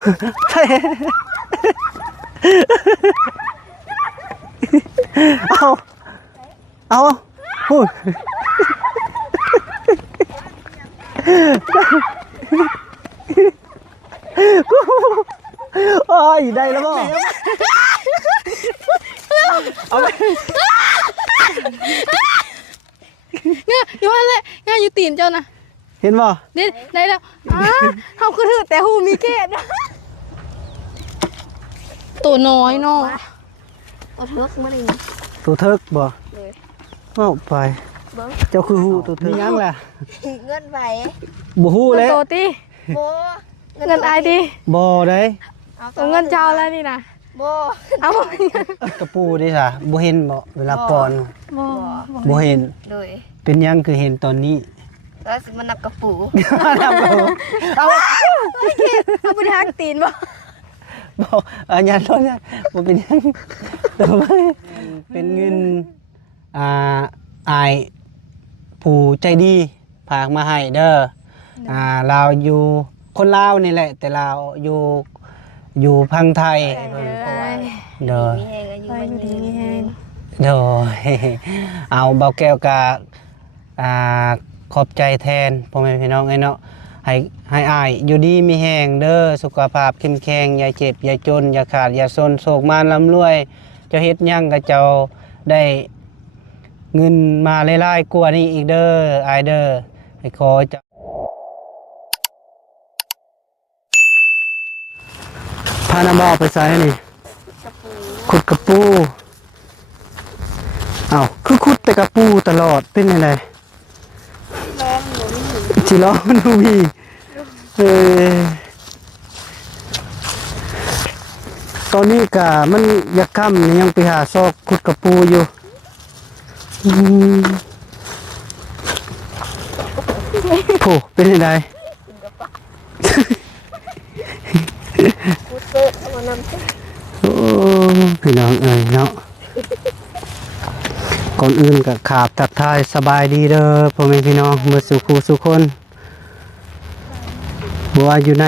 เอาพูดโอ้ยได้แล้วบ่เอาไปเนี่ยอยู่ว่าเลยเนี่ยอยู่ตีนเจ้านะเห็นบ่นี่ได้แล้วเขาคือถือแต่หูมีเกศตัวน้อยเนาะเอาเทิกมาเลยตัวเทิกบ่เอาไปเจ้าคือหูตัวเทิกยังล่ะเงินไปบ่ฮู้เลยตัวตีโบเงินไอดีบ่ได้เอาเงินเจ้าแล้วนี่นะโบเอากระปูดิค่ะบ่เห็นบ่เวลาปอนบ่เห็นเป็นยังคือเห็นตอนนี้แล้วสิมันนับกระปูเอาเอาไปทักตีนบ่อันยันรถเนี่ยบ่เป็นยังแต่ว่าเป็นเงินอายผู้ใจดีฝากมาให้เด้อเราอยู่คนลาวนี่แหละแต่เราอยู่พังไทยเด้อเอาเบาแก้วกะขอบใจแทนพ่อแม่พี่น้องไอ้เนาะให้อายอยู่ดีมีแห้งเด้อสุขภาพเข้มแข็งอย่าเจ็บอย่าจนอย่าขาดอย่าซนโศกมารร่ำรวยเจ้าเฮ็ดยั่งกับเจ้าได้เงินมาหลายๆกว่านี้อีกเด้ออายเด้อให้ขอเจ้าพาน้ำบ่อไปใส่นี่ขุดกระปูคือขุดแต่กระปูตลอดเป็นยังไงจีร้องดูพี่ตอนนี้กะมันยักษ์ค่ำยังไปหาซอกขุดกระปูอยู่โผเป็นยังไงโอ้พี่น้องเอ๋ยเนาะก่อนอื่นกับขาบทักทายสบายดีเด้อพ่อแม่พี่น้องเมื่อสู่ผู้สู่คนบัวอยู่ใน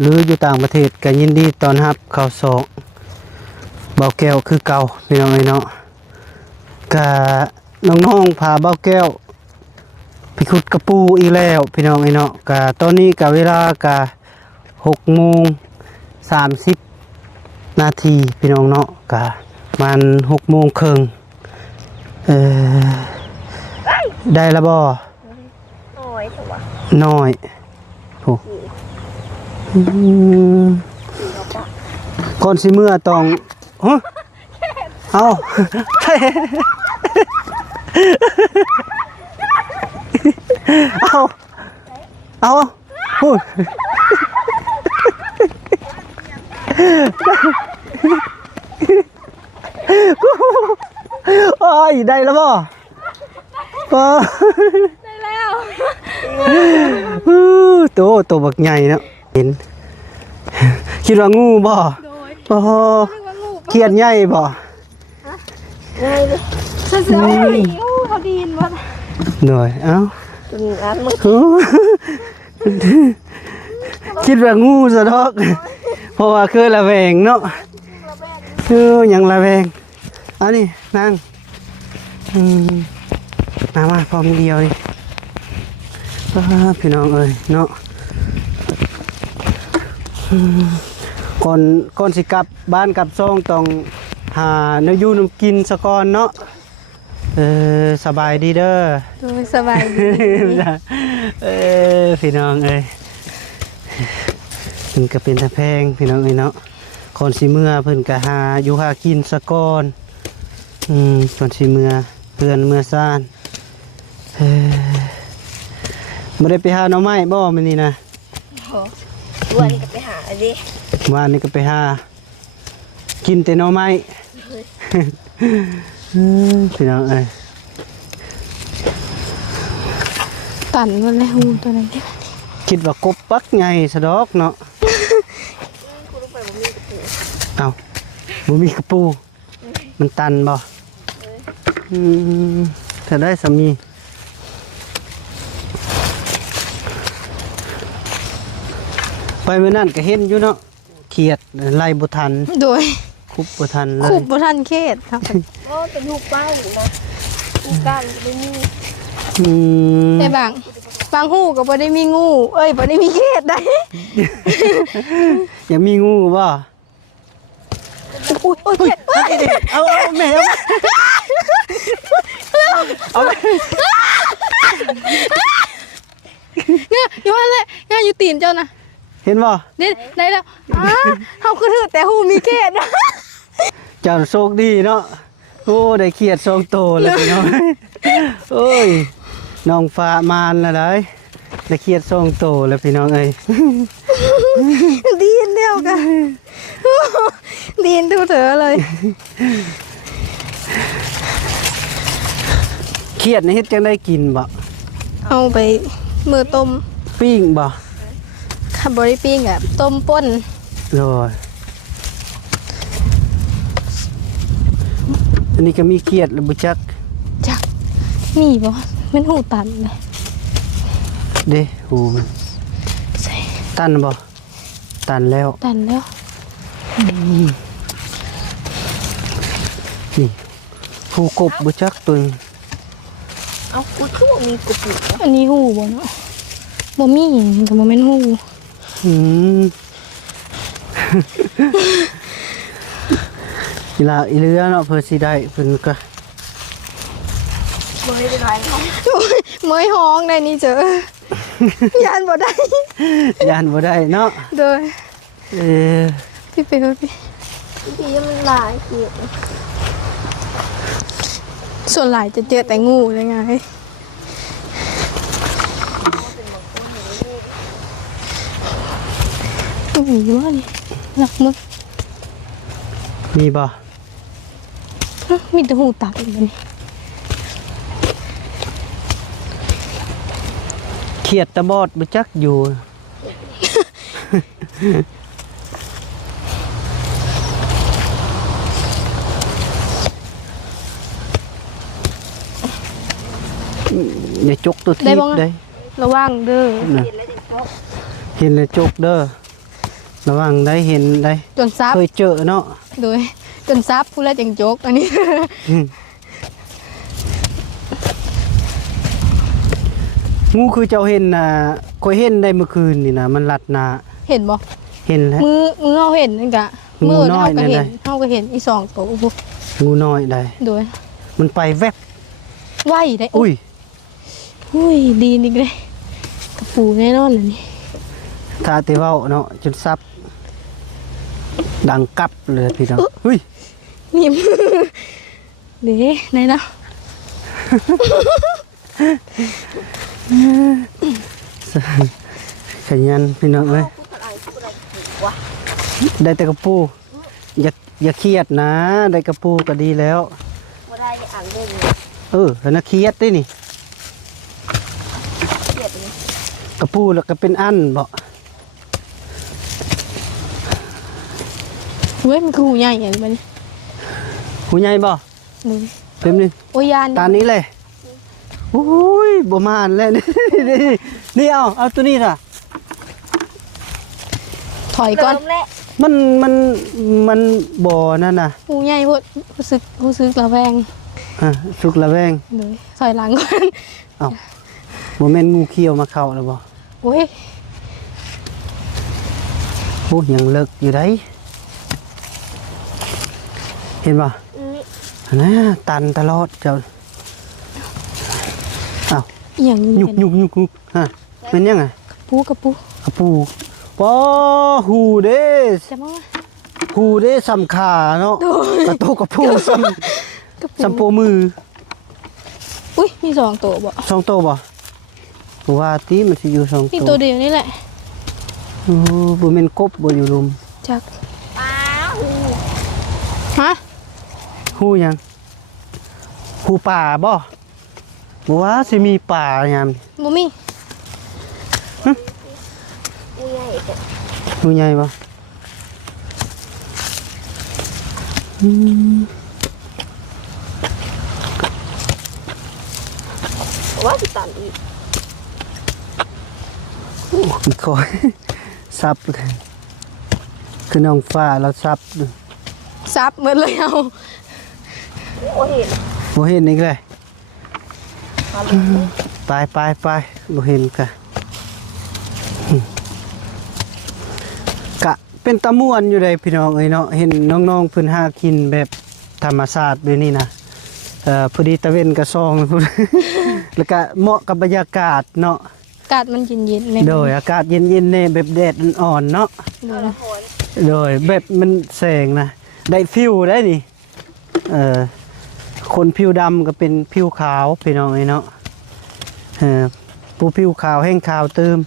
หรืออยู่ต่างประเทศก็ยินดีตอนรับเข้าสู่เบาแก้วคือเก่าพี่น้องเอ๋ยเนาะกับน้องๆพาเบาแก้วไปขุดกระปูอีกแล้วพี่น้องเอ๋ยเนาะกับตอนนี้กับเวลากับ6:30 นาทีพี่น้องเนาะกับมัน6:30ได้แล้วบ่น้อยตัวน้อยโอ้ก่อนสิเมื่อต้องเอาพูดโอ้ยได้แล้วบ่ได้แล้วตัวบักใหญ่เนาะเห็นคิดว่างูบ่เขียนใหญ่บ่ง่ายเลยเสือเขาดีนวะหน่อยเอ้าคิดว่างูซะดอกเพราะว่าคือระแวงเนาะยังระแวงเอานี่นั่งมาพร้อมเดียวนี่พี่น้องเอ้ยเนาะก่อนสิกลับบ้านกลับซ่องต้องหาเนื้อยูน้ำกินสะก่อนเนาะสบายดีเด้อสบายดีพี่น้องเอ้ยมันก็เป็นตะแพงพี่น้องเอ้ยเนาะก่อนสิเมื่อเพิ่นก็หาอยู่หากินสะก่อนก่อนสิเมื่อเพื่อนเมื่อซ่านไม่ได้ไปหาหน่อไม้บ่มื้อนี้นะวันนี้ก็ไปหาดิวันนี้ก็ไปหากินแต่หน่อไม้พี่น้องเอ้ยตันมันแล้วตัวไหนคิดว่ากบปักใหญ่สะดอกเนาะบ่มีกระปูมันตันบ่ถ้าได้สามีไปเมื่อนั้นก็เห็นอยู่เนาะ เครียดไล่บ่ทัน โดย คุบบ่ทันเล คุ ย บบ่ทันเขตครับ โอ้เป็นลูกเป้านะลูกก้านจะไม่มี อืม แต่บางหูก็บ่ได้มีงูเอ้ยบ่ได้มีเขตได้ ยังมีงูบ่ อุ้ยโอ้ยเขต เอาแม่เอา เนี่ยอยู่ว่าแหละเนี่ยอยู่ตีนเจ้านะ เห็นบ่ เด็ดได้แล้วเฮาคือถือแต่หูมีเขต เจ้าโชคดีเนาะโอ้ได้เครียด2โตแล้วพี่น้องโอ้ยน้องฟ้ามานละได้เครียด2โตแล้วพี่น้องเอ้ย ดีนเดียวกันดีนดูเถอะเลย เครียดนี่เฮ็ดจังได้กินบ่ เอาไปมือต้ม ปิ้งบ่ คาร์บอริปิ้งอะต้มป่น โดยอันนี้ก็มีเครียดแล้วบ่จัก จักมีบ่มันหูตันเลย เด้หูมัน ใส่ ตันบ่ตันแล้ว ตันแล้ว นี่หูกบบ่จักตัวนี้ เอากูคือว่ามีกระปุก อันนี้หูบ่เนาะบ่มีก็บ่แม่นหู อืม อีลาอีเรือเนาะเพิ่นสิได้เพิ่นก็ ไม่เป็นไรเขา เมยห้องได้นี่เจอยานบ่ได้ ย่านบ่ได้เนาะ เด้อ เออ พี่ไปพี่ ทีมันหลายเกียร ส่วนหลายจะเจอแต่งูเลยไงมีว่านี่หนักมึก มีบ่ มีแต่หูตัดอีกแล้วนี่ เครียดตะบอดบ่จักอยู่ อย่าจกตัวทีบได้ ระวังเด้อ น่ะ เห็นแล้วจะพบ เห็นแล้วจกเด้อระวังได้เห็นได้ จนซับ เคยเจอเนาะ โดยจนซับผู้แลจังโจกอันนี้ งูคือเจ้าเห็นน่ะคอยเห็นได้เมื่อคืนนี่นะมันลัดหน้า เห็นบ่ เห็นแล้ว มือเฮาเห็นนั่นกะ งู มือ น้อย เฮาก็ นั่น เห็ ได้ นเฮาก็เห็นอีสองตัวบ่ งูน้อยได้ โดย มันไปแวบ ไหวได้ อุ้ย อุ้ยดีนี่เลยกระปูแน่นอนเลยนี่ ถ้าติเว้าเนาะจนซับดังกับเลยพี่น้องอุ้ย นิ่ม เด้ไหนนะ ขยันพี่น้องเอ้ย พูดอะไรพูดอะไรถูกวะ ได้แต่กระปูอย่าเครียดนะ ได้กระปูก็ดีแล้ว ว่าได้อ่านเรื่อง แล้วนะเครียดได้นี่ เกียรเลย กระปูแล้วก็เป็นอันบ่ เว้ยมันคือหูใหญ่อย่างนี้ หูใหญ่บ่ ดู เต็มนึง โอ้ยยาน ตานี้เลยอุ้ยบ่มานแล้ว นี่เอาตัวนี้ค่ะ ถอยก่อน เริ่มแล้ว มันบ่นั่นน่ะ หูใหญ่พดรู้สึกระแวง สุกละแวง เลยถอยหลังก่อน เอ้าบ่แม่นงูเขียวมาเข้าแล้วบ่ โอ้ย โอ้ยังเลิกอยู่ได้เห็นบ่ นี่ นะตันตลอดเจ้าเอ้า อหย่างนี้ ยุกฮะเป็นยังไง กระปู กระปูปอหูเด้ จะมา หูเด้สำขาเนาะกระโตกระปูส กระ ำสำโปมือ อุ้ยมีสองตัวบ่ สองโตวบ่ตัวว่าตีมันสิอยู่สอง มี ตั ตัว วเดียวนี่แหละ โอ้บ่แม่นกบบ่อยู่ลุม จัก ป้าหู ฮะ หูหยังหูป่าบ่บ่ว่าสิมีป่ายาม บ่มี หูใหญ่แต่ หูใหญ่บ่อืม ว่าจะตันอีก โอ้ยคอยซับเลย คือน้องฟ้าเราซับ ซับหมดเลยเอา โอ้เห็น บ่เห็นอีกเลย มาเลย ไปบ่เห็นกะกะเป็นตะม่วนอยู่เลยพี่น้องเอ้ยเนาะเห็นน้องๆเพิ่นหากินแบบธรรมชาติแบบนี้นะพอดีตะเวนกระซอง แล้วก็เหมาะกับบรรยากาศเนาะ อากาศมันเย็นๆเลย โดยอากาศเย็นๆเนี่ยแบบแดดอ่อนๆเนาะ โดย โหน โดยแบบมันแสงนะได้ฟิวได้นี่คนผิวดำก็เป็นผิวขาวพี่น้องไอ้เนาะผู้ผิวขาวแห้งขาวเติม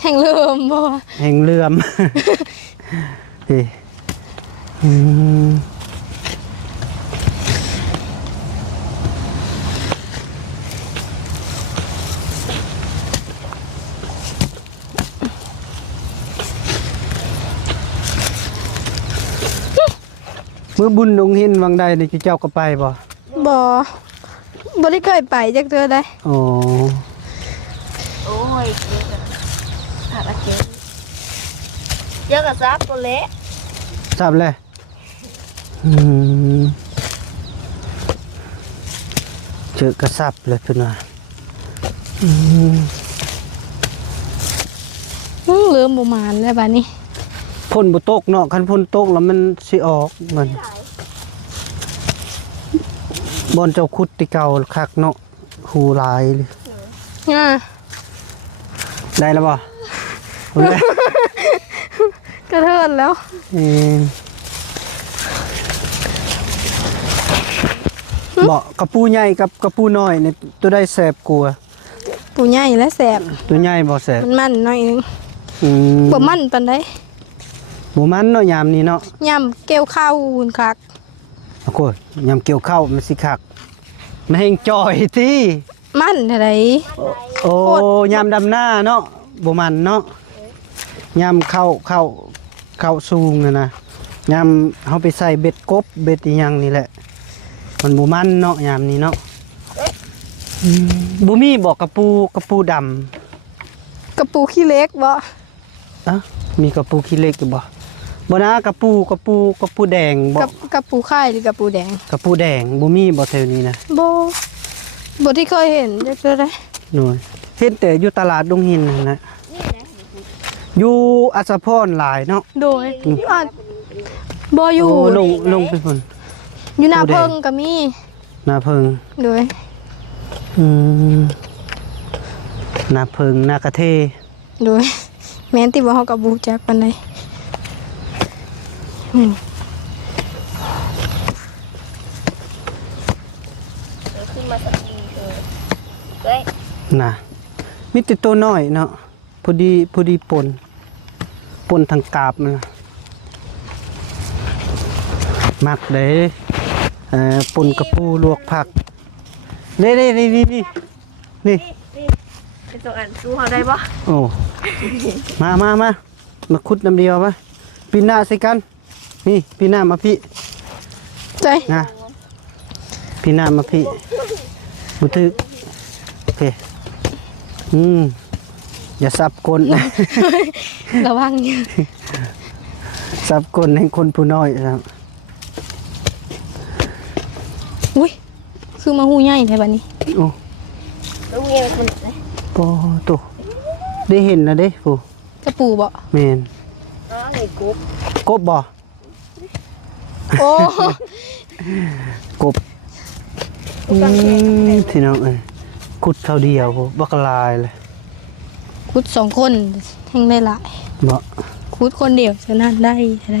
แห้งเริ่มบ่ แห้งเหลื่อม พี่อืมเมื่อบุญดงหินวังใดนี่เจ้าก็ไปบ่ บ่ได้เคยไปจักเทื่อใด อ๋อ โอ้ยเยอะอะผักอะเจ๊เยอะกับซับตัวเละ ทราบเลยเจอกระซับเลยเพิ่นว่า เริ่มบ่มานแล้วบัดนี้ พ่นบ่ตกเนาะคันพ่นตกแล้วมันสิออกเหมือนบอนเจ้าคุดที่เก่าคักเนาะหูหลายเลย อ่า ได้แล้วบ่เอาเลย กระเทินแล้ว บอกกระปูใหญ่กับกระปูน้อยนี่ตัวได้แสบกว่า ปูใหญ่และแสบ ตัวใหญ่บ่แสบ มันหน่อยนึง อืม บ่มันปานใด บ่มันเนาะยามนี้เนาะ ย่ำเกลียวข้าวอุ่นคัก โอ้โหยามเกี่ยวข้าวมันสิคักมันแห้งจ่อยติ มันเท่าใด โอ้ยามดำหน้าเนาะบ่มันเนาะยามเข้าสูงน่ะนะยามเฮาไปใส่เบ็ดกบเบ็ดอีหยังนี่แหละมันบ่มันเนาะยามนี้เนาะบ่มีบอกกระปูดำ กระปูขี้เล็กบ่ อ่ะมีกระปูขี้เล็กอยู่บ่บ่นะกระปูแดงบ่ กระปูไข่หรือกระปูแดง กระปูแดงบ่มีบ่แถวนี้นะ บ่ที่เคยเห็นจักเทื่อใด หน่อยเห็นแต่อยู่ตลาดดงหินนั่นนะอยู่อัศพรหลายเนาะ โดยอาจบ่อยู่ โอ้ลงไปพุ่น อยู่หน้าเพิงก็มี นาเพิง โดย อืมนาเพิงนากระเท โดยแม่นที่บ่เฮาก็บ่รู้จักปานใดอืม ขึ้นมาสักทีเถอะเฮ้ย น่ะมีแต่ตัวน้อยเนาะพอดีปนทางกาบมันน่ะมักเด้ปนกระปูลวกผักนี่นี่เป็นตัวอ่านสู้เขาได้ปะ โอ้มาขุดน้ำเดียวปะปีหน้าใส่กันนี่ปีหน้ามาพี่ ใจ นะปีหน้ามาพี่บุทึกโอเคอย่าซับก้น ระวังอยู่ ซับก้นให้คนผู้น้อยครับ อุ้ยคือมาหูใหญ่แท้บัดนี้ โอ้ แล้วเมียเป็นคนไหน ปอตุได้เห็นนะเด้ผู้ กระปูบ่ แมน อ๋อเลยกุ๊บ กบบ่ โอ้ กบที่น้องขุดเขาเดียวผู้บักลายเลย คุด2คนแห่งได้หลาย บ่ คุดคนเดียวจะนั่นได้เท่าใด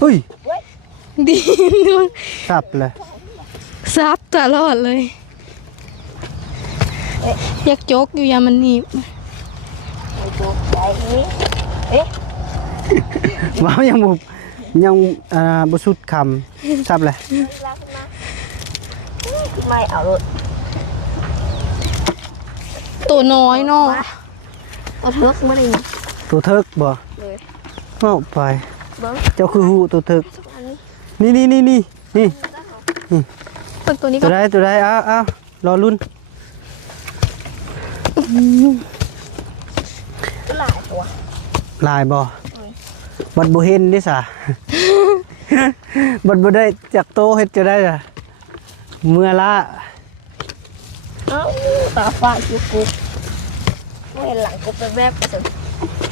เฮ้ย ดีเนาะ ซับเลย ซับตลอดเลยอยากจกอยู่ยามมันหนีบ เลยกุ๊บไปนี้เอ๊ะ ว้าวยังบุสุดคำซับเลย ลากขึ้นมาไม่เอารถ ตัวน้อยเนาะ เอาเพิกมาเลย ตัวเทิกบ่ เลย เอาไป เบิ้ง เจ้าคือหูตัวเทิก อันนี้ นี่ เปิดตัวนี้ ตั ก็ วใดเอา รอรุ่น หลายตัว ลายบ่บัดบ่เห็นดิซะ บัดบ่ได้จากโตเฮ็ดจะได้ล่ะเมื่อละ เอ้าตาฟ้าจุกุกไม่เห็นหลังกุกแวบๆกระสุน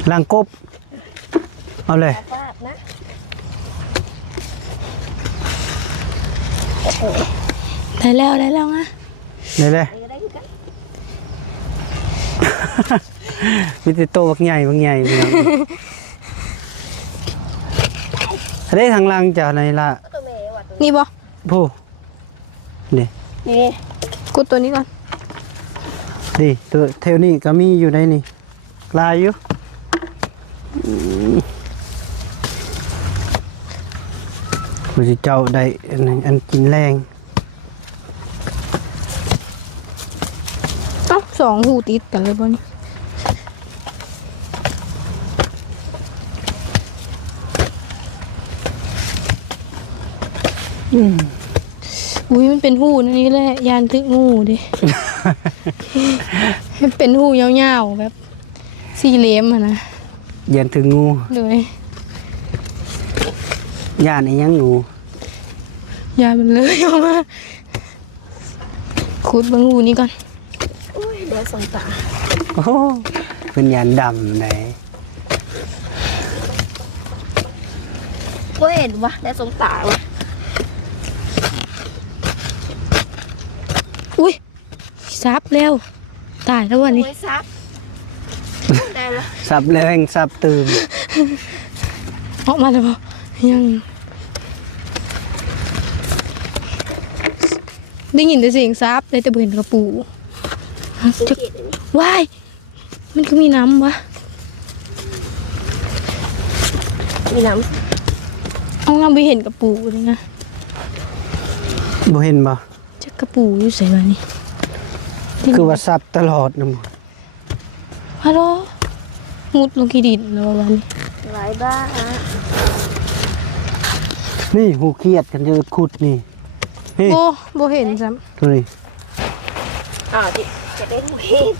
หลังกบเอาเลย ตาฟ้านะ ได้แล้วนะ เลย นี่ก็ได้คือกัน มีแต่โตบักใหญ่พี่น้องได้ทางลังจ้ะในละ ตัวแม่ว่ะตัว นี่บ่ ผู้นี่ นี้ กดตัวนี้ก่อน ดิตัวเทวนี่ก็มีอยู่ในนี่ลายอยู่มันจะเจ้าได้อันกินแรง เอ้าสองหูติดกันเลยบ่นี่อุ้ยมันเป็นหูนั่นนี่แหละยานทึกงูดิ มันเป็นหูยาวๆแบบสี่เหลี่ยมอะนะ เย็นถึงงู เลย ย่านไอ้ยังงู ยานมันเลยออกมาขุดเบางหูนี้ก่อน อุ้ยเดี๋ยวสงตา โอ้โหเป็นยานดำไหน ก็เห็นวะได้สงตาวะ อุ้ยซับแล้วตายแล้ววันนี้ โอ้ยซับได้ละ สับแรงสับตื่น ออกมาแล้วบ่ยังได้ยินแต่เสียงซับเลยแต่บ่เห็นกระปู สัง จะ เกตอันนี้ ว้ายมันก็มีน้ำวะ มีน้ เอาน้ำไปเห็นกระปูเลยนะ บ่เห็นบ่ จะกระปูอยู่ใส่มานี่ คือว่าสับตลอดนะหมด ฮัลโหลมุดลงขี้ดินแล้ววันนี้ ำหลายบ้าอะ นี่หูเครียดกันจะขุดนี่นี่ โบเห็นซ้ ตัวนี้ อ้าวที่จะได้ดูเห็น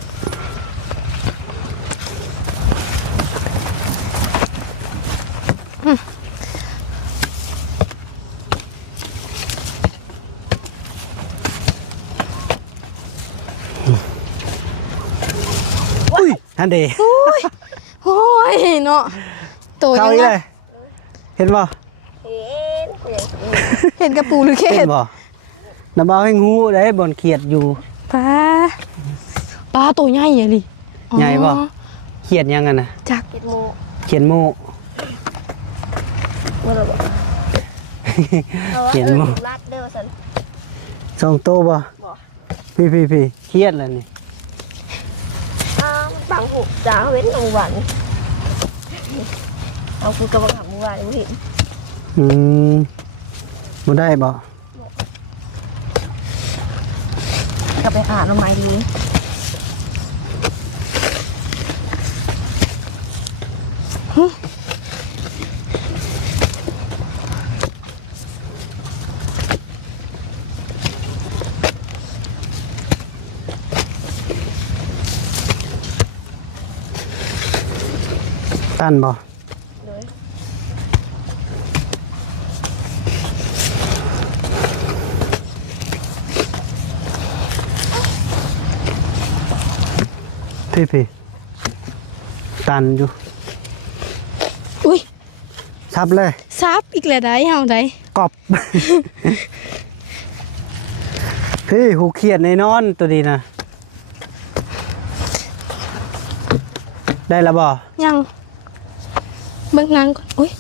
อุ้ยอันเด ำโอ้ยโอ้ยเนาะโต เข้า ยัง อีก ไง เลยเห็นบ่ เห็นเห็น เห็นกระปูหรือแค่ เห็นบ่น้ำเบาให้งูได้บอนเขียดอยู่ ปลาตัวใหญ่อย่างดิ ใหญ่บ่ เขียดยังกันนะ จัก เห็นโม เขียนโม เมื่อไรบอกเอาว่า เขียนโม รัดเด้อสัน สองโตบ่ บอก พี่เครียดแล้วนี่ อ้าวบังหูจ้าเว้นรางวัลเอาคือกระบังหักมือวานไม่เห็น อืมบ่ได้บ่ กลับไปหาทำไมดี ตันบ่ เลย พี่ตันอยู่ อุ้ย ซับเลย ซับอีกแล้วได้เฮาได้ กอบ พี่หูเครียดในนอนตัวดีนะได้แล้วบ่ ยังเบิ่งนางก่อนอุ้ย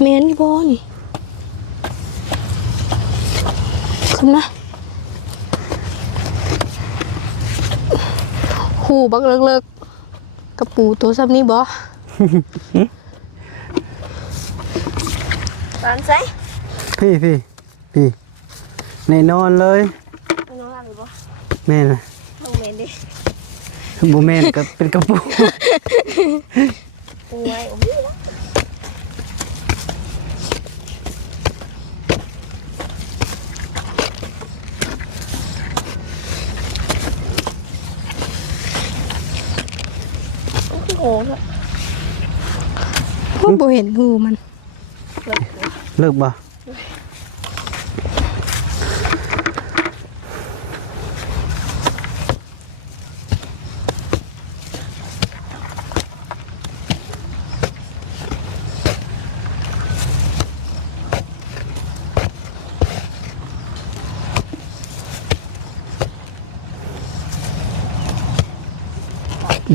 แม่นอยู่บ่นี่คำนะหูบักเลิกๆกระปูตัวซ้ำนี้บ่ ตอนใส่ พี่ในนอนเลย ไม่น้องรับหรือเปล่า แม่นะ ต้องเมนดิ บ่แม่นก็เป็นกระปุก โอ้ยโอ้ย โอ้ย บ่เห็นหูมัน เลิกบ่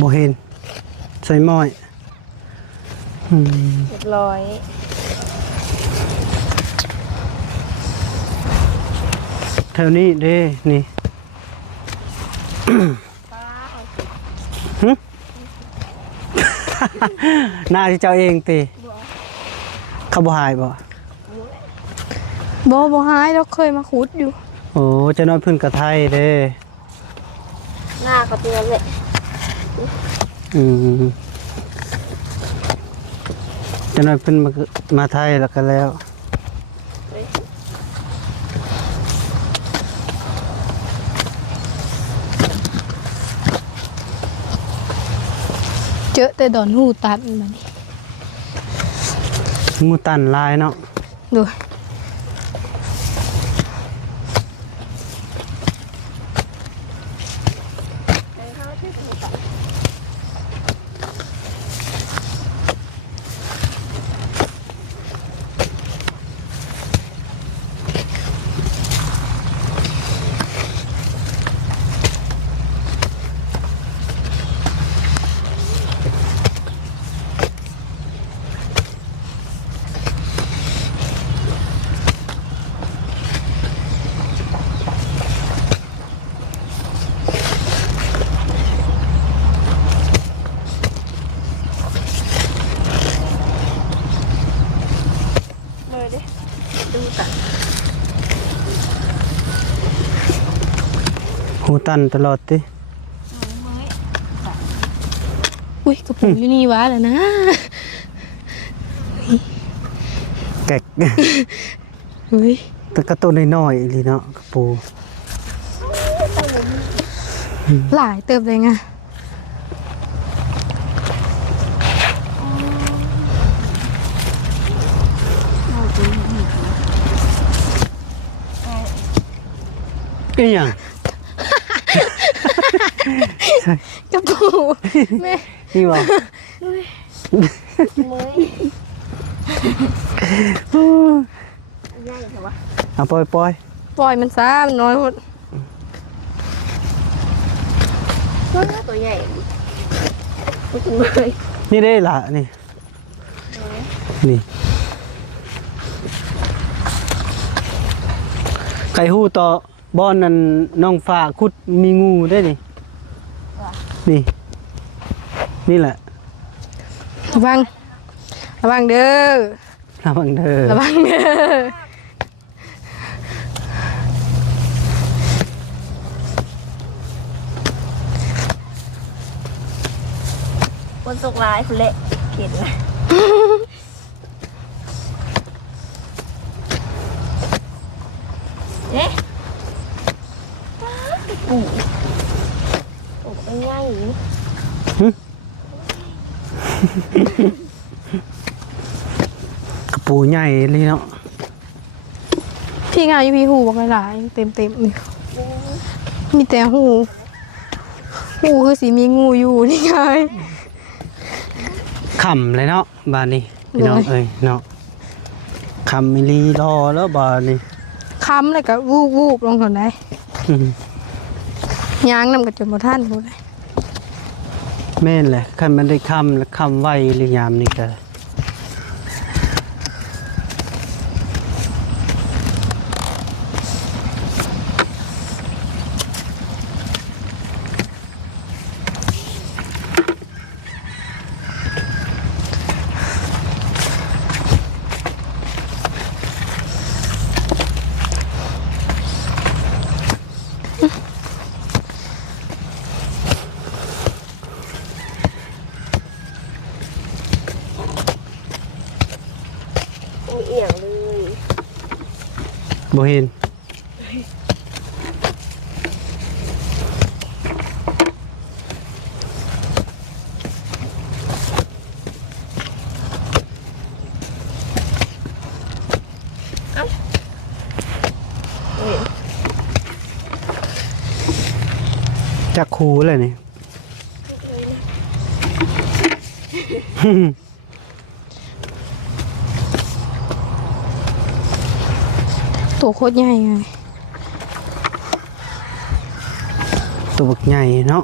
บ่เห็นใส่หม้อย เรียบร้อย แถวนี้เด้นี่ หน้าที่เจ้าเองติเขาบ่หายบ่ บ่หายเราเคยมาขุดอยู่ โอ้เจะน้อยพื้นกระไทยเด้ หน้าก็เตือนเลย เจะน้อยพื้นมาไทยแล้วก็แล้ว เจอแต่ดอนหูตัดมันนี่ งูตันลายเนาะ ดูมือดิดูตัด หูตันตลอดติ อุ้ยกระปุกอยู่นี่วะแล้วนะ แกก เฮ้ย แต่กระตัวน้อยๆอีหลีเนาะกระปู หลายเติบเลยไง อีหยัง กระปุกแม่ นี่บ่ มือใหญ่เหรอวะ เอาปล่อย ปล่อยมันซะมันน้อยหมด ตัวใหญ่ไม่ถึงเลย ๆนี่ได้ล่ะนี่นี่ไก่ฮู้ต่อบ่อนนั้นน้องฟ้าคุดมีงูได้นี่นี่นี่แหละ ระวังเด้อ ระวังเด้อ ระวังเด้อ คนสุกร้ายคุณเละเห็นนะเอ๊ะปู่เป็นไง กระปูใหญ่เลยเนาะ พี่งานอยู่พี่หูบอกหลายๆเต็มๆนี่มีแต่หูคือสีมีงูอยู่นี่ไง ขำเลยเนาะบานนี้พี่น้องเอ้ยเนาะขำมิลีรอแล้วบานนี้ ค้ำเลยก็วูบลงก่อนได้ อืม ยางนำกับจนบ่ท่านพูดเลย แม่นแหละคันมันได้คำแล้วคำไวหรือยามนี่ก็เอียงเลย บ่เห็น จักคูเลยนี่ ตัวโคตรใหญ่ไง ตัวบักใหญ่เนาะ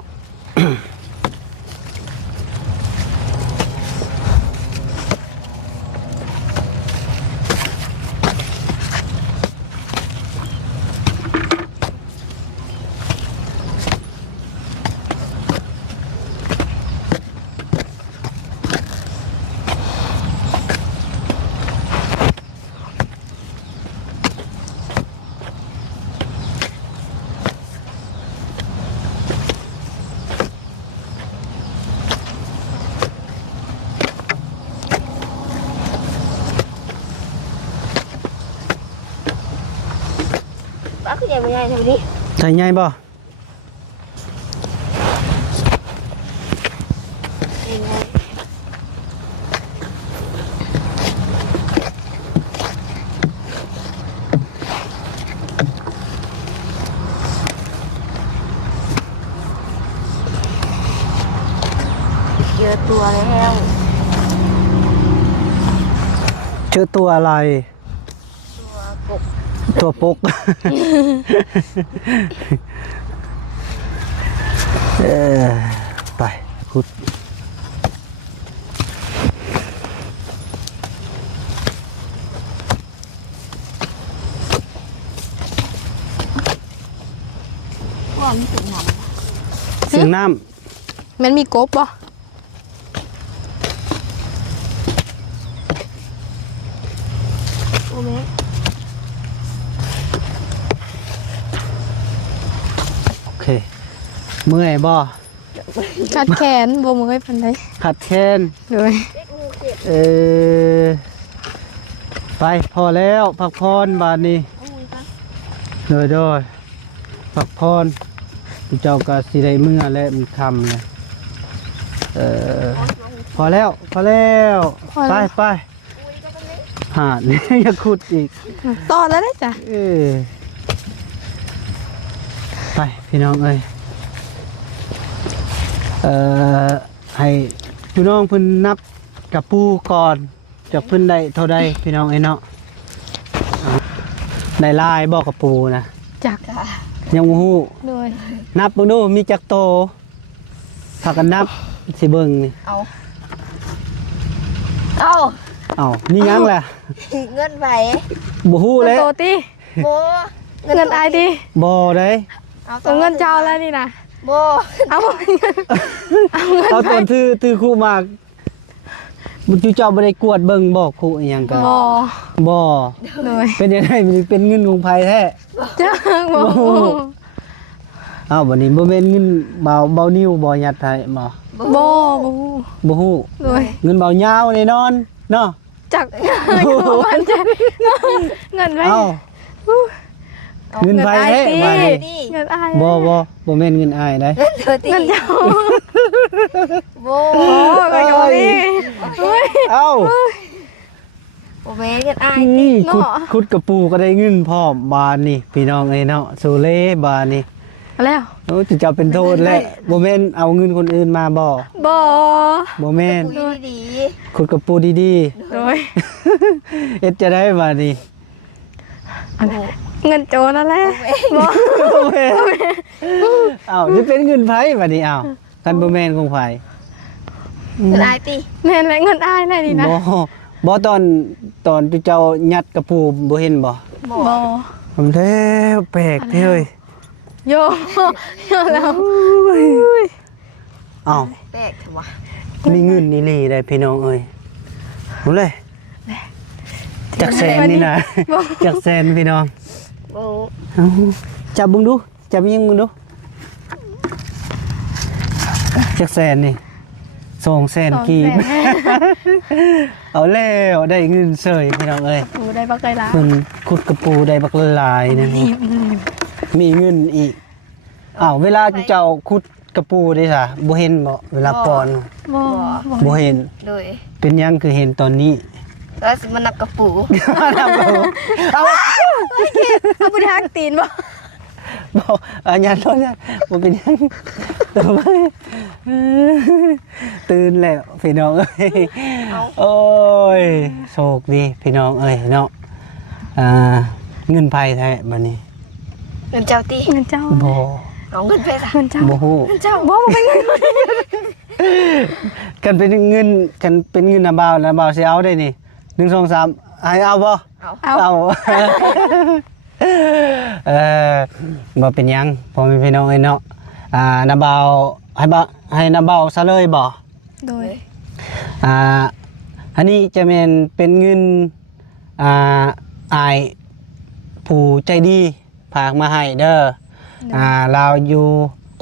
ป้าคือใหญ่ไม่ใหญ่เท่านี้ ใช่ใหญ่บ่ เจอตัวแล้ว เจอตัวอะไร ตัวปก ไปขุด ว่ามีถึงหนำ เสียงน้ มันมีกบป่ะ โอ้แม่ ำโอเค เมื่อยบ่ กัดแขนบ่มือให้ปันได้ ขัดแค้น เลย เออไปพอแล้วพักพรบานนี้โดยพักพรเจ้าก็สิได้เมื่อและมันคำเลยพอแล้วไปหาด อย่าขุดอีก ต่อแล้วได้จ้ะ ไปพี่น้องเอ้ยให้พี่น้องเพิ่นนับกับปูก่อนจากเพิ่นได้เท่าใดพี่น้องเอ้ยเนาะได้ลายบอกกับปูนะ จัก ยังบ่ฮู้ เลย นับเบิ่งดูมีจักโตพากันนับสิเบิ่งนี่ เอา เอ้านี่ยังล่ะ เงินไป บ่ฮู้เลย โตตี โบ เงินอายดิ บ่ได้ เอาเงินเจ้าแล้วนี่นะ โบ เอาเงินเอาเงิน เอา ไป ตอนถือคู่มากบุญเจ้าบ่ได้กวดเบิ่งบอกคู่อีหยังกัน บ่ บ่ เลย เป็นยังไงมันเป็นเงินของไผแท้ จักบ่ อ้าวบัดนี้บ่แม่นเงินเบานิ้วบ่ยัดให้บ่ บ่ บ่ฮู้ เลย เงินเบายาวแน่นอนเนาะ จักอยู่มันจะเงินไว้ เอ้าเงินไผแท้ เงิน บาด อาย นี้ ติเงินอาย บ่แม่นเงินอ้ายได้ เงินเธอตี เงินเจ้า โบ โอ้ยไปก่อนดิเฮ้ย เอ้า โบแม่เงินอาย เนาะ ขุดกระปูก็ได้เงินพร้อมบานนี่พี่น้องเอ้ยเนาะสุเลบานนี่ เอาแล้ว โอ้จะเป็นโทษแล้วบ่แม่นเอาเงินคนอื่นมาบ่ บ่ บ่แม่น คุยดี ขุดกระปูดี โดย ๆ เอ็ดจะได้บาดนี้ เงินโจรนั่นแหละบ่ บ่แม่นอ้าวจะเป็นเงินไผบาดนี้อ้าวคันบ่แม่นของไผ เงินอายตี แม่นแหละเงินอายแน่ดีนะ บ่ตอนที่เจ้ายัดกระปูบ่เห็นบ่ โบ บ่ ผมแท้แปลกแท้เอ้ย โยโยแล้ว อ้าว แปลกเถอะวะ มีเงินนี่ลีได้พี่น้องเอ้ยรู้เลยจักแสนนี่นะจักแสนพี่น้อง โบ เอาจับมึงดูจับยิงมึงดูจักแสนนี่200,000กีบเอาแล้วได้เงินเสยพี่น้องเอ้ย ปูได้บักไก่ละ เพิ่นขุดกระปูได้บักละลายนะนี่มีเงินอีกอ้าวเวลาเจ้าขุดกระปูได้ซะบ่เห็นบ่เวลาปอน บ่บ่ บ่เห็น โดย เป็นหยังคือเห็นตอนนี้ แล้วสิมานับกระปู เอา เอาบ่ได้ฮักตีนบ่ บ บอกยันรถเนี่ยบ่เป็นหยังตื่นแล้วพี่น้องเอ้ยโอ้ยโชคดีพี่น้องเอ้ยเนาะเงินไผแท้บัดนี้ เงินเจ้าตี เงินเจ้า บ่ เอาเงินไปซะ เงินเจ้า บ่ฮู้ เงินเจ้า บ่เป็นเงิน กันเป็นเงินกันเป็นเงินน่ะบ่าวนะบ่าวสิเอาได้นี่1 2 3ให้เอาบ่ เอา เอา เออบ่เป็นหยังพ่อแม่พี่น้องเอ้ยเนาะนาบ่าวให้นาบ่าวซะเลยบ่ โดย อันนี้จะเป็นเงินอายผู้ใจดีฝากมาให้เด้อเราอยู่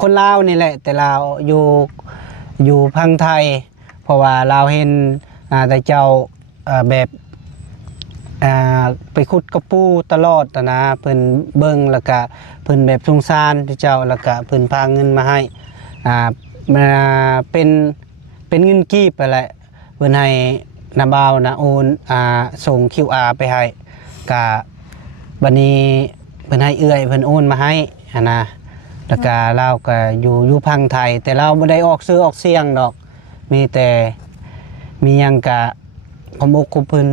คนลาวนี่แหละแต่เราอยู่พังไทยเพราะว่าเราเห็นแต่เจ้าแบบไปขุดกระปูตลอดนะเพิ่นเบิ่งแล้วก็เพิ่นแบบสงสารที่เจ้าแล้วก็เพิ่นพาเงินมาให้มาเป็นเงินกีบไปแหละเพิ่นให้นาบ่าวนะโอนส่ง QR ไปให้ก็บัดนี้เพิ่นให้เอื้อยเพิ่นโอนมาให้นะแล้วก็เราก็อยู่พังไทยแต่เราบ่ได้ออกซื้อออกเสียงดอกมีแต่มีหยังก็ขอบคุณเพิ่น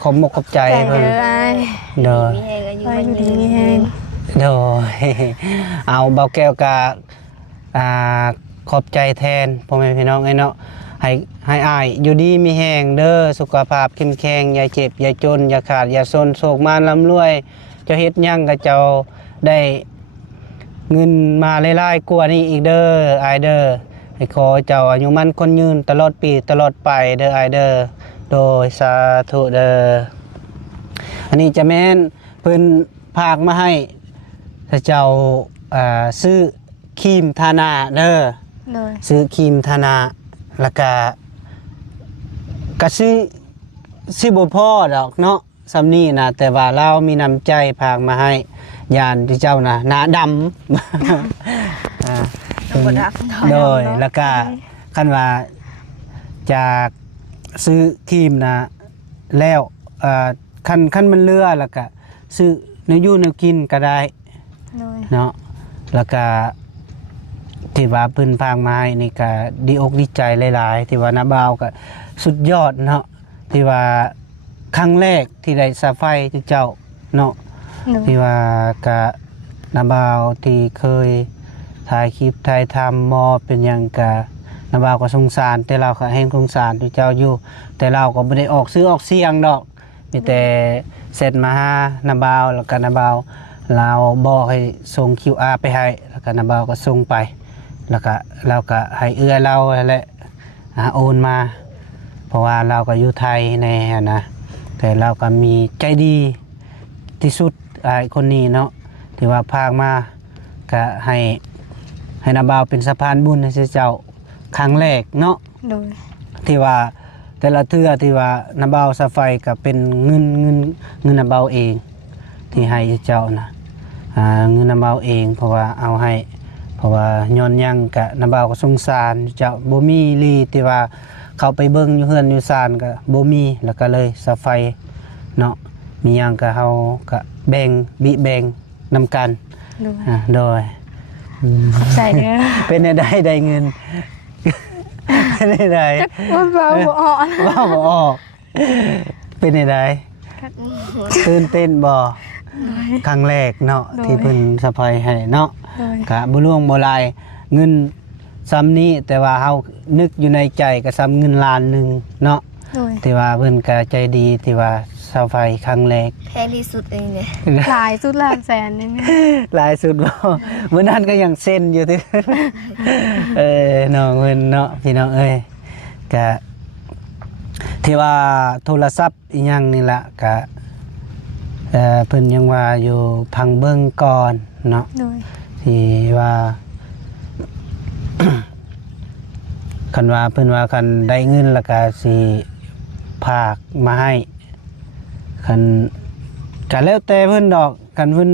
ขอบคุณขอบใจ ใจ เพิ่น เลย เด้อ มีให้ก็อยู่ ไป มัน อยู่ มี ดีแฮง เด้อเอาเบาแก้วก็ขอบใจแทนพ่อแม่พี่น้องไอ้เนาะให้อ้ายอยู่ดีมีแฮงเด้อสุขภาพเข้มแข็งอย่าเจ็บอย่าจนอย่าขาดอย่าซนโศกมานร่ำรวยเจ้าเฮ็ดหยังก็เจ้าได้เงินมาหลายๆกว่านี้อีกเด้ออ้ายเด้อให้ขอเจ้าอายุมั่นคนยืนตลอดปีตลอดไปเด้ออ้ายเด้อโดยสาธุเด้ออันนี้จะแม่นเพิ่นพากมาให้ถ้าเจ้าซื้อครีมทาหน้าเด้อ โดย ซื้อครีมทาหน้าแล้วก็ซื้อบ่พอดอกเนาะซำนี้นะแต่ว่าเรามีน้ำใจพากมาให้ยานที่เจ้านะหน้าดำ เอาบ่ดับ โดยแล้วก็คันว่าจากซื้อครีมนะแล้วคันมันเลือแล้วก็ซื้อเนื้อยูเนื้อกินก็ได้ โดย เนาะแล้วก็ที่ว่าเพิ่นพางมาให้นี่ก็ดีอกดีใจหลายๆที่ว่านาบ่าวก็สุดยอดเนาะที่ว่าครั้งแรกที่ได้สาไฟที่เจ้าเนาะ โดย ที่ว่าก็นาบ่าวที่เคยถ่ายคลิปถ่ายทำมอเป็นหยังก็นาบ่าวก็สงสารแต่เราก็แห่งสงสารที่เจ้าอยู่แต่เราก็บ่ได้ออกซื้อออกเสียงดอกมีแต่เสร็จมาหานาบ่าวแล้วก็นาบ่าวเราบอกให้ส่ง QR ไปให้แล้วก็นาบ่าวก็ส่งไปแล้วก็เราก็ให้เอื้อเราแหละโอนมาเพราะว่าเราก็อยู่ไทยในนะแต่เราก็มีใจดีที่สุดคนนี้เนาะที่ว่าพากมาก็ให้นาบ่าวเป็นสะพานบุญให้เจ้าครั้งแรกเนาะ โดย ที่ว่าแต่ละเทื่อที่ว่านาบ่าวสะไฟก็เป็นเงินนาบ่าวเองที่ให้เจ้านะเงินนาบ่าวเองเพราะว่าเอาให้เพราะว่าย้อนยังกะนาบ่าวก็สงสารเจ้าบ่มีลีที่ว่าเขาไปเบิ่งอยู่เฮือนอยู่ศาลก็บ่มีแล้วก็เลยสะไฟเนาะมีหยังก็เฮาก็แบ่งนำกัน โดย โดย ใจเด้อ เป็นได้เงิน เป็นได้ ว่าเบาบ่ออก ว่าบ่ออกเป็นได้ตื่นเต้นบ่ครั้งแรกเนาะที่เพิ่นสะพายให้เนาะ โดย กะบ่ล่วงบ่ลายเงินซ้ำนี้แต่ว่าเฮานึกอยู่ในใจก็ซ้ำเงินล้านหนึงเนาะ โดย ที่ว่าเพิ่นก็ใจดีที่ว่าสะพายครั้งแรก แพงที่สุดเองเนี่ย หลายสุดหลายแสนนี่แม่ หลายสุดบ่มื้อนั้นก็ยังเส้นอยู่ที่ น้องเพิ่นเนาะพี่น้องเอ้ยก็ที่ว่าโทรศัพท์อีหยังนี่ล่ะก็เพิ่นยังว่าอยู่พังเบิ่งก่อนเนาะ โดย ที่ว่า คันว่าเพิ่นว่าคันได้เงินแล้วก็สิฝากมาให้คันก็แล้วแต่เพิ่นดอกคันเพิ่น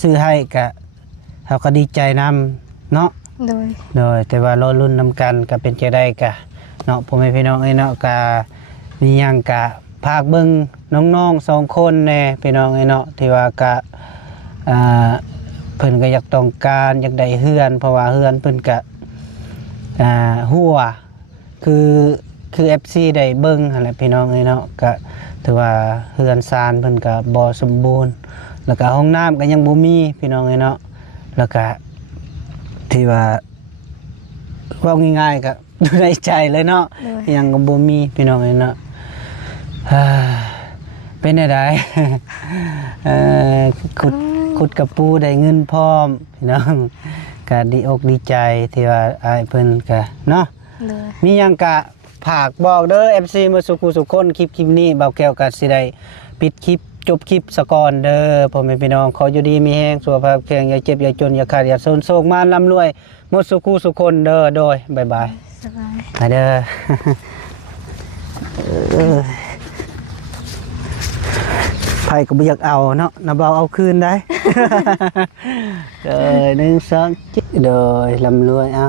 ซื้อให้ก็เฮาก็ดีใจนำเนาะ โดย แต่ว่ารอลุ้นนำกันก็เป็นใจได้กะเนาะพ่อแม่พี่น้องเอ้ยเนาะก็มีหยังกะพากเบิ่งน้องๆ2คนแน่พี่น้องเอ้ยเนาะที่ว่ากะ พิ่นก็อยากต้องการอยากได้เฮือนเพราะว่าเฮือนเพิ่นก็หัวคือ FC ได้เบิ่งหั่นแหละพี่น้องเอ้ยเนาะก็ถือว่าเฮือนซานเพิ่นก็บ่สมบูรณ์แล้วก็ห้องน้ำก็ยังบ่มีพี่น้องเอ้ยเนาะแล้วก็ที่ว่าเว้าง่ายๆก็อยู่ในใจเลยเนาะยังก็บ่มีพี่น้องเอ้ยเนาะเป็นได้ ขุดกระปูได้เงินพร้อมพี่น้องก็ดีอกดีใจที่ว่าอ้ายเพิ่นก็เนาะมีหยังก็ฝากบอกเด้อ FC มาสุขุสุคนคลิปนี้เบาแก้วก็สิได้ปิดคลิปจบคลิปซะก่อนเด้อพ่อแม่พี่น้องขออยู่ดีมีแรงสุขภาพแข็งอย่าเจ็บอย่าจนอย่าขาดอย่าโศกโศกมานร่ำรวยหมดสุขุสุคนเด้อโดยบ๊ายบายสบาย ไปเด้อไผก็บ่อยากเอาเนาะนะเบาเอาคืนได้ เด้อ1 2 7เด้อร่ำรวยเอา